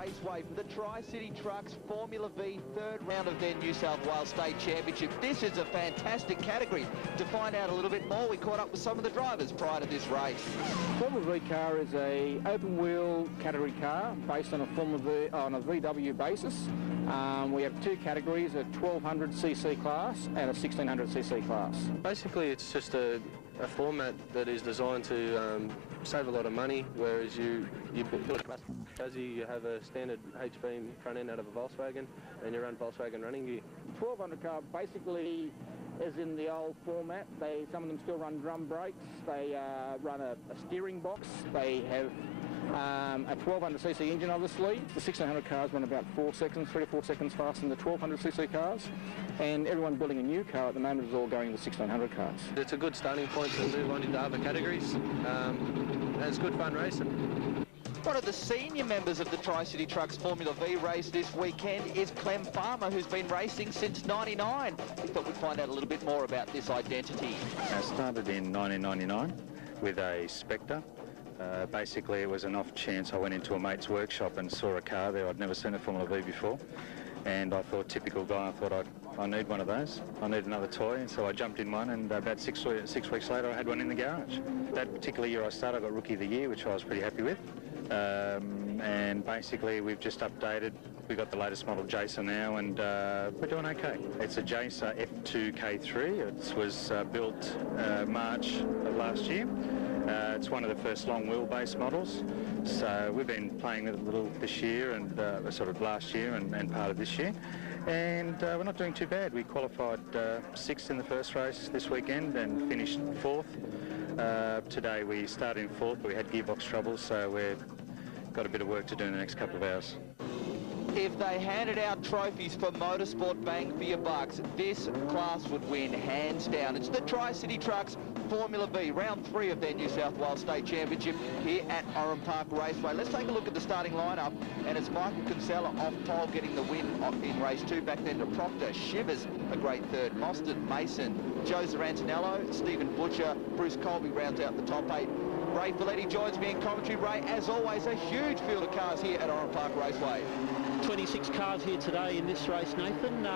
Raceway for the Tri-City Trucks Formula V third round of their New South Wales State Championship. This is a fantastic category. To find out a little bit more, we caught up with some of the drivers prior to this race. Formula V car is a open wheel category car based on a VW basis. We have two categories, a 1200cc class and a 1600cc class. Basically, it's just a format that is designed to save a lot of money, whereas you build a chassis, you have a standard H-beam front end out of a Volkswagen, and you run Volkswagen running gear. 1200 car basically is in the old format. Some of them still run drum brakes. They run a steering box. They have a 1200cc engine, obviously. The 1600 cars run about 3 to 4 seconds faster than the 1200cc cars. And everyone building a new car at the moment is all going to the 1600 cars. It's a good starting point to move on into other categories. And it's good fun racing. One of the senior members of the Tri-City Trucks Formula V race this weekend is Clem Farmer, who's been racing since '99. We thought we'd find out a little bit more about this identity. I started in 1999 with a Spectre. Basically, it was an off chance I went into a mate's workshop and saw a car there. I'd never seen a Formula V before. And I thought, typical guy, I thought I need one of those. I need another toy, and so I jumped in one, and about six weeks later I had one in the garage. That particular year I started, I got Rookie of the Year, which I was pretty happy with. And basically we've just updated. We've got the latest model Jason now, and we're doing okay. It's a Jason F2K3. It was built March of last year. It's one of the first long wheelbase models. So we've been playing with it a little this year, and sort of last year and part of this year. And we're not doing too bad. We qualified 6th in the first race this weekend and finished 4th. Today we started in 4th, but we had gearbox trouble, so we've got a bit of work to do in the next couple of hours. If they handed out trophies for motorsport bang for your bucks, this class would win hands down. It's the Tri-City Trucks Formula V, round 3 of their New South Wales State Championship here at Oran Park Raceway. Let's take a look at the starting lineup, and it's Michael Kinsella off pole getting the win in race 2. Back then to Proctor, Shivers a great third, Mostert, Mason, Joe Zarantinello, Stephen Butcher, Bruce Colby rounds out the top 8. Ray Folletti joins me in commentary. Ray, as always, a huge field of cars here at Oran Park Raceway. 26 cars here today in this race, Nathan,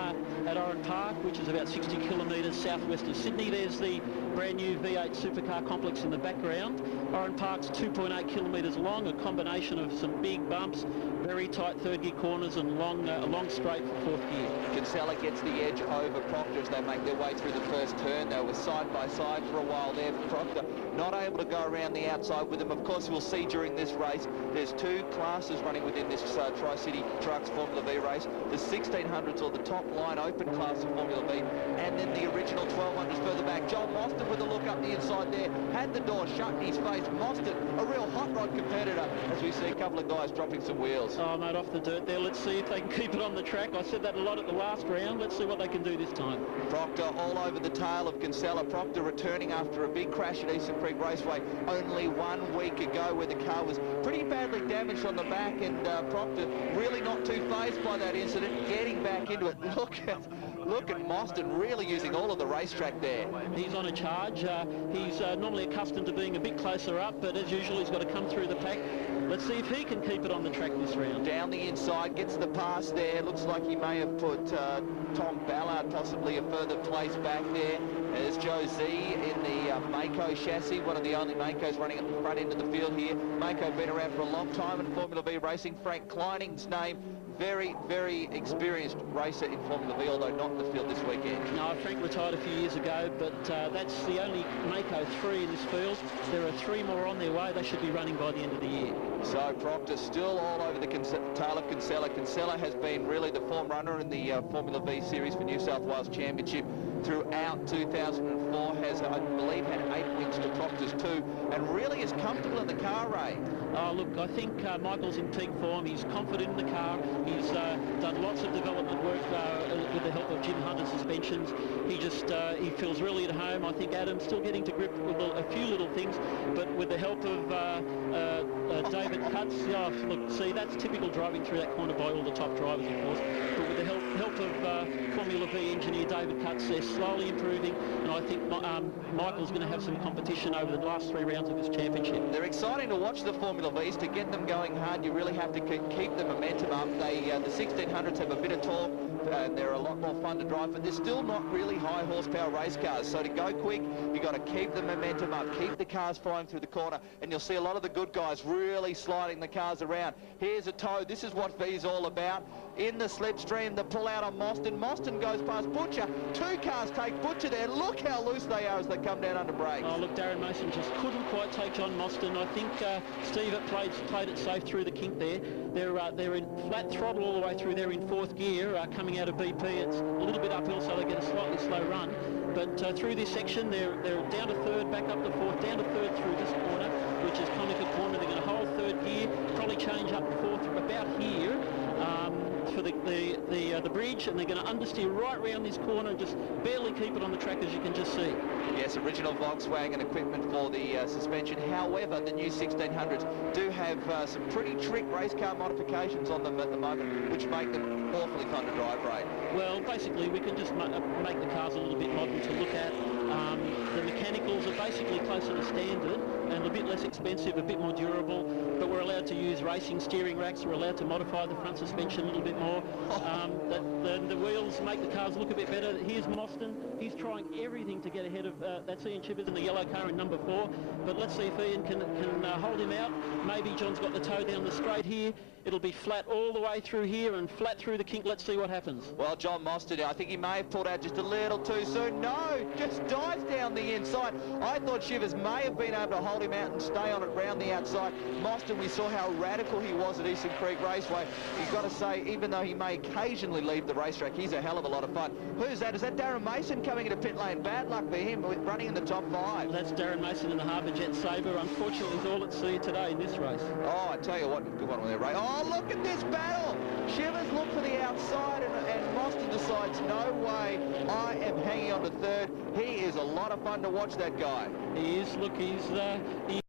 at Oran Park, which is about 60 kilometres southwest of Sydney. There's the brand new V8 supercar complex in the background. Oran Park's 2.8 kilometres long, a combination of some big bumps, very tight third gear corners, and a long straight for 4th gear. Kinsella gets the edge over Proctor as they make their way through the first turn. They were side by side for a while there. Proctor not able to go around the outside with them. Of course, we'll see during this race, there's 2 classes running within this Tri-City Trucks Formula V race. The 1600s, or the top line open class of Formula V, and then the original 1200s further back. Joel Mostert with a look up the inside there, had the door shut in his face. Mostert, a real hot rod competitor, as we see a couple of guys dropping some wheels. Oh, mate, off the dirt there. Let's see if they can keep it on the track. I said that a lot at the last round. Let's see what they can do this time. Proctor all over the tail of Kinsella. Proctor returning after a big crash at Eastern Creek Raceway only 1 week ago, where the car was pretty badly damaged on the back, and Proctor really not too fazed by that incident, getting back into it. Look at Mostert really using all of the racetrack there. He's on a charge. He's normally accustomed to being a bit closer up, but as usual he's got to come through the pack. Let's see if he can keep it on the track this round. Down the inside, gets the pass there. Looks like he may have put Tom Ballard possibly a further place back there. There's Joe Z in the Mako chassis, one of the only Makos running at the front end of the field here. Mako been around for a long time in Formula V racing. Frank Kleining's name, very, very experienced racer in Formula V, although not in the field this weekend. No, Frank retired a few years ago, but that's the only Mako 3 in this field. There are 3 more on their way. They should be running by the end of the year. So Proctor still all over the tail of Kinsella. Kinsella has been really the form runner in the Formula V series for New South Wales Championship throughout 2004, has, I believe, had 8 wins to Proctor's 2, and really is comfortable in the car, Ray. Oh, look, I think Michael's in peak form. He's confident in the car. He's done lots of development work with the help of Jim Hunter suspensions. He feels really at home. I think Adam's still getting to grip with a few little things, but with the help of David Cutts, look, see, that's typical driving through that corner by all the top drivers, of course. But with the help of Formula V engineer David Cutts. They're slowly improving, and I think Michael's going to have some competition over the last 3 rounds of this championship. They're exciting to watch, the Formula Vs. To get them going hard, you really have to keep the momentum up. The 1600s have a bit of torque, and they're a lot more fun to drive, but they're still not really high horsepower race cars. So to go quick, you've got to keep the momentum up, keep the cars flying through the corner, and you'll see a lot of the good guys really sliding the cars around. Here's a tow. This is what V's all about. In the slipstream, the pull out on Mostyn. Mostyn goes past Butcher. 2 cars take Butcher there. Look how loose they are as they come down under brakes. Oh, look, Darren Mason just couldn't quite take John Mostyn. I think Steve played it safe through the kink there. They're in flat throttle all the way through. They're in 4th gear coming out of BP. It's a little bit uphill, so they get a slightly slow run. But through this section, they're down to 3rd, back up to 4th, down to 3rd through this corner, which is Conica Corner. They're going to hold 3rd gear, probably change up to 4th about here. For the bridge, and they're going to understeer right round this corner and just barely keep it on the track, as you can just see. Yes, original Volkswagen equipment for the suspension. However, the new 1600s do have some pretty trick race car modifications on them at the moment, which make them awfully fun to drive, Ray. Well, basically, we can just make the cars a little bit modern to look at. The mechanicals are basically closer to standard and a bit less expensive, a bit more durable, but we're allowed to use racing steering racks. We're allowed to modify the front suspension a little bit more. The wheels make the cars look a bit better. Here's Mostyn. He's trying everything to get ahead of that's Ian Chivers in the yellow car in number 4. But let's see if Ian can hold him out. Maybe John's got the toe down the straight here. It'll be flat all the way through here and flat through the kink. Let's see what happens. Well, John Mostyn, I think he may have pulled out just a little too soon. No, just dives down the inside. I thought Shivers may have been able to hold him out and stay on it round the outside. Mostyn, we saw how radical he was at Eastern Creek Raceway. You've got to say, even though he may occasionally leave the racetrack, he's a hell of a lot of fun. Who's that? Is that Darren Mason coming into pit lane? Bad luck for him, running in the top 5. That's Darren Mason in the Harbour Jet Sabre. Unfortunately, is all at sea today in this race. Oh, I tell you what, good one there, Ray. Oh, look at this battle. Shivers look for the outside, and Mostyn decides, no way, I am hanging on to 3rd. He is a lot of fun to watch, that guy. He is. Look, he's